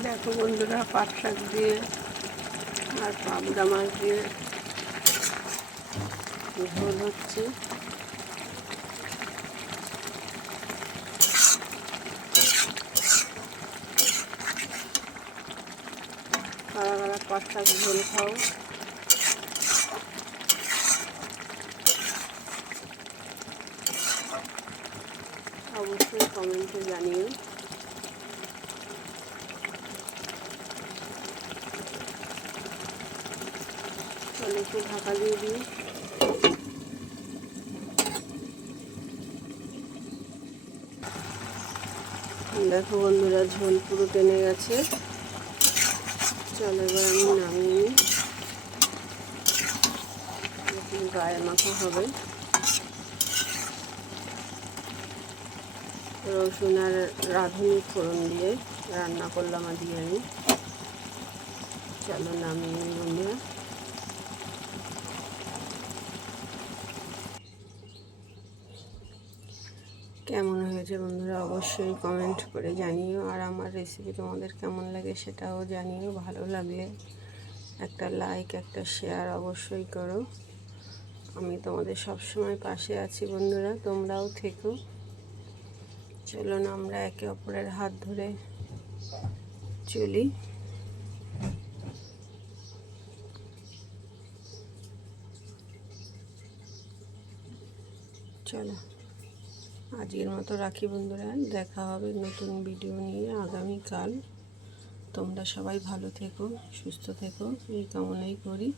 দেখো বন্ধুরা, পাট শাক দিয়ে আর পাবদা মাছ দিয়ে ঝোল হচ্ছে। কারা কারা পাট শাক ঝোল খাও অবশ্যই কমেন্টে জানিও। চলো একটু ঢাকা দিয়ে দিই। দেখো বন্ধুরা, ঝোল পুরো টেনে গেছে। চলো এবার আমি নামিয়ে নিই, গায়ে মাখা হবে। রসুন আর রাঁধুনি ফোড়ন দিয়ে রান্না করলাম আজকে আমি। চলো নামিয়ে নিই বন্ধুরা। কেমন হয়েছে বন্ধুরা অবশ্যই কমেন্ট করে জানিও, আর আমার রেসিপি তোমাদের কেমন লাগে সেটাও জানিও। ভালো লাগলে একটা লাইক, একটা শেয়ার অবশ্যই করো। আমি তোমাদের সব সময় পাশে আছি বন্ধুরা, তোমরাও থেকো। চলো না আমরা একে অপরের হাত ধরে চলি। চলো আজকের মতো রাখি বন্ধুরা, দেখা হবে নতুন ভিডিও নিয়ে আগামীকাল। তোমরা সবাই ভালো থেকো, সুস্থ থেকো, এই কামনাই করি।